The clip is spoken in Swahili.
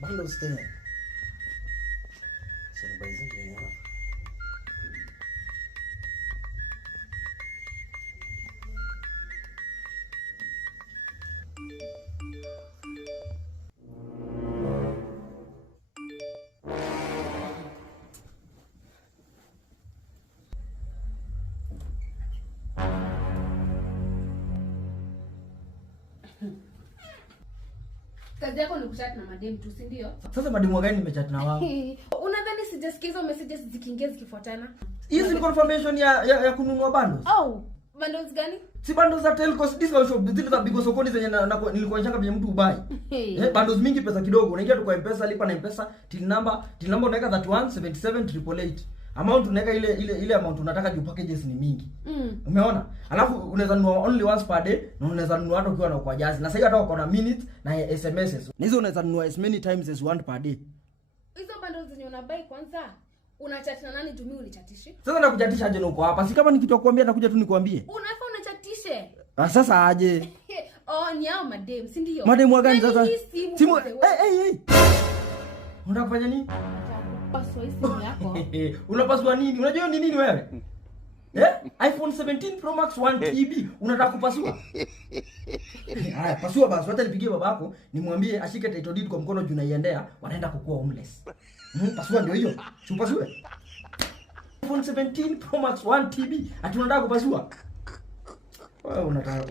Bundles tena. Sasa baizi ni hapa. Kazi yako ni kuchat na madem tu, si ndio? Sasa mademu gani nimechat na wao? Unadhani sijasikiza messages zikiingia zikifuatana? Hizi ni confirmation ya kununua bundles. Oh, bundles gani? Si bundles za Telcos discount shop zile za Bigo sokoni zenye nilikuonyesha kwenye mtu ubai. Bundles mingi pesa kidogo. Unaingia tu kwa M-Pesa, lipa na M-Pesa, till number unaweka 3177 amount unaweka ile amount unataka juu packages ni mingi. Umeona? Alafu unaweza nunua only once per day na unaweza nunua hata ukiwa na kwa jazi. Na sasa hata uko na minutes na SMSs. Na hizo unaweza nunua as many times as one per day. Hizo bundles zenye unabai kwanza unachat na nani tumii unichatishi? Sasa nakuchatisha aje na uko hapa? Si kama ni kitu ya kuambia nakuja tu nikwambie. Unafaa unachatishe. Sasa aje? Oh, ni hao madem, si ndio? Mademu gani sasa? Simu. Hey. Unafanya nini? Paswa simu yako. Unapaswa nini? Unajua ni nini wewe? iPhone 17 Pro Max 1 TB unataka kupasua? Haya, pasua basi. Hata nipigie babako nimwambie ashike title deed kwa mkono juu naiendea, wanaenda kukua homeless. Pasua ndio hiyo. Chupasue. iPhone 17 Pro Max 1 TB ati unataka kupasua? Wewe unataka